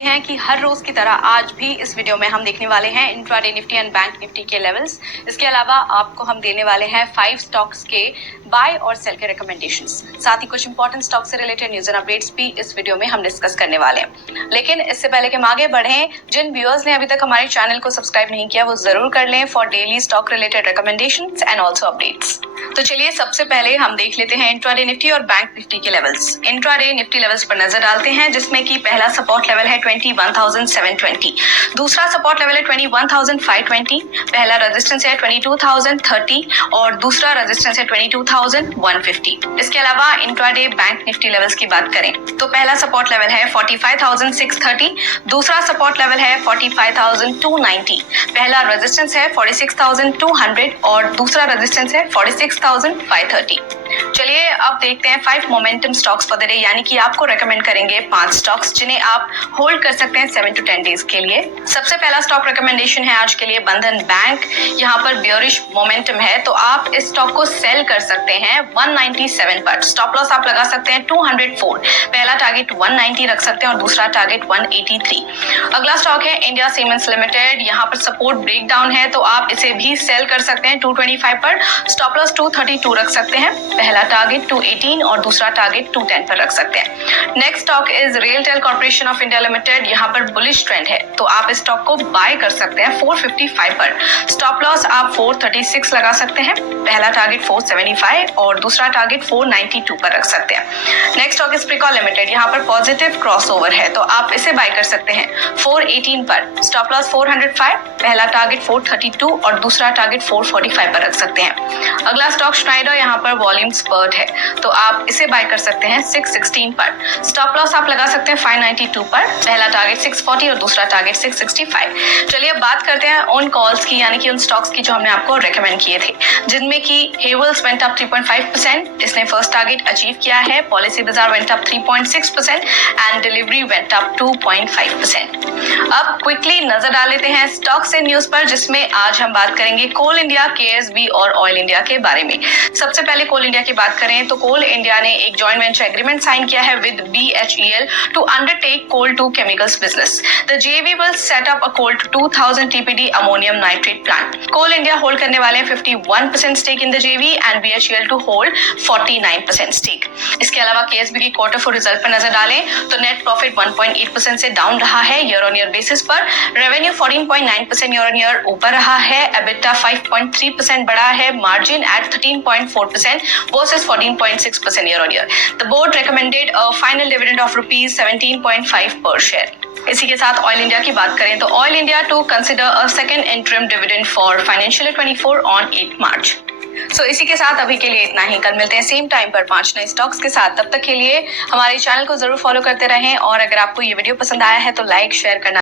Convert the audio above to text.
हैं कि हर रोज की तरह आज भी इस वीडियो में हम देखने वाले हैं intraday Nifty and bank Nifty के लेवल्स। इसके अलावा आपको हम देने वाले हैं 5 स्टॉक्स के बाय और सेल के रिकमेंडेशंस। साथ ही कुछ इंपॉर्टेंट स्टॉक से रिलेटेड न्यूज एंड अपडेट्स भी इस वीडियो में हम डिस्कस करने वाले हैं। लेकिन इससे पहले कि हम आगे बढ़ें, जिन व्यूअर्स ने अभी तक हमारे चैनल को सब्सक्राइब नहीं किया वो जरूर कर लें for daily stock related recommendations and also updates. तो चलिए सबसे पहले हम देख लेते हैं इंट्राडे निफ्टी और बैंक निफ्टी के लेवल्स। इंट्राडे निफ्टी लेवल्स पर नजर डालते हैं, जिसमें कि पहला सपोर्ट लेवल है 21,720, दूसरा सपोर्ट लेवल है 21,520, पहला रेजिस्टेंस है 22,030 और दूसरा रेजिस्टेंस है 22,150। इसके अलावा इंट्राडे बैंक निफ्टी लेवल्स की बात करें तो पहला सपोर्ट लेवल है 45,630, दूसरा सपोर्ट लेवल है 45,290, पहला रेजिस्टेंस है 46,200 और दूसरा रेजिस्टेंस है 46,530। चलिए अब देखते हैं 5 momentum stocks for the day, यानी कि आपको रेकमेंड करेंगे 5 स्टॉक्स जिन्हें आप होल्ड कर सकते हैं 7 to 10 डेज के लिए। सबसे पहला स्टॉक रिकमेंडेशन है आज के लिए बंधन बैंक। यहाँ पर बियरिश मोमेंटम है तो आप इस स्टॉक को सेल कर सकते हैं 197 पर। स्टॉप लॉस आप लगा सकते हैं 204, पहला टारगेट 190 रख सकते हैं और दूसरा टारगेट 183। अगला स्टॉक है इंडिया सीमेंट्स लिमिटेड। यहाँ पर सपोर्ट ब्रेकडाउन है तो आप इसे भी सेल कर सकते हैं 225 पर। स्टॉप लॉस 232 रख सकते हैं, पहला टारगेट 218 और दूसरा टारगेट 210 पर रख सकते हैं। Next stock is RailTel corporation of India limited. यहाँ पर बुलिश ट्रेंड है तो आप इस स्टॉक को बाय कर सकते हैं 455 पर। स्टॉप लॉस आप 436 लगा सकते हैं, पहला टारगेट 475 और दूसरा टारगेट 492 पर रख सकते हैं। Next stock is Pricol limited. यहाँ पर पॉजिटिव क्रॉसओवर है तो आप इसे बाय कर सकते हैं 418 पर। स्टॉप लॉस 405, पहला टारगेट 432 और दूसरा टारगेट 445 पर रख सकते हैं। अगला स्टॉक श्नाइडर। यहाँ पर वॉल्यूम स्पर्ट है तो आप इसे बाय कर सकते हैं 616 पर। स्टॉप लॉस आप लगा सकते हैं 592 पर, पहला टारगेट 640 और दूसरा टारगेट 665। चलिए अब बात करते हैं उन कॉल्स की, यानी कि उन स्टॉक्स की जो हमने आपको रेकमेंड किए थे, जिनमें कि हेवल्स वेंट अप 3.5%, इसने फर्स्ट टारगेट अचीव किया है। पॉलिसी बाजार went up 3.6% and delivery went up 2.5%। अब क्विकली नजर डाल लेते हैं स्टॉक्स एंड न्यूज पर, जिसमें आज हम बात करेंगे कोल इंडिया, केएसबी और ऑयल इंडिया के बारे में। सबसे पहले कोल इंडिया की बात करें तो कोल इंडिया ने एक जॉइंट वेंचर एग्रीमेंट साइन किया है with BHEL to undertake coal to chemicals business. The JV will set up a coal to 2000 TPD ammonium nitrate plant. Coal India hold करने वाले हैं 51% stake in the JV and BHEL to hold 49% stake. इसके अलावा KSB की quarter 4 result पर नजर डालें तो नेट प्रॉफिट 1.8% से डाउन रहा है ईयर ऑन ईयर बेसिस पर। रेवेन्यू 14.9% ईयर ऑन ईयर ऊपर रहा है। एबिटा 5.3% बढ़ा है। Margin at 13.4% versus 14.6% year on year. The board recommended a final dividend of rupees 17.5 per share. इसी के साथ ऑयल इंडिया की बात करें तो oil India to consider a second interim dividend for financial 24 on 8 March. इसी के साथ अभी के लिए इतना ही। कल मिलते हैं सेम टाइम पर 5 नए स्टॉक्स के साथ। तब तक के लिए हमारे चैनल को जरूर फॉलो करते रहें और अगर आपको ये वीडियो पसंद आया है तो लाइक शेयर करना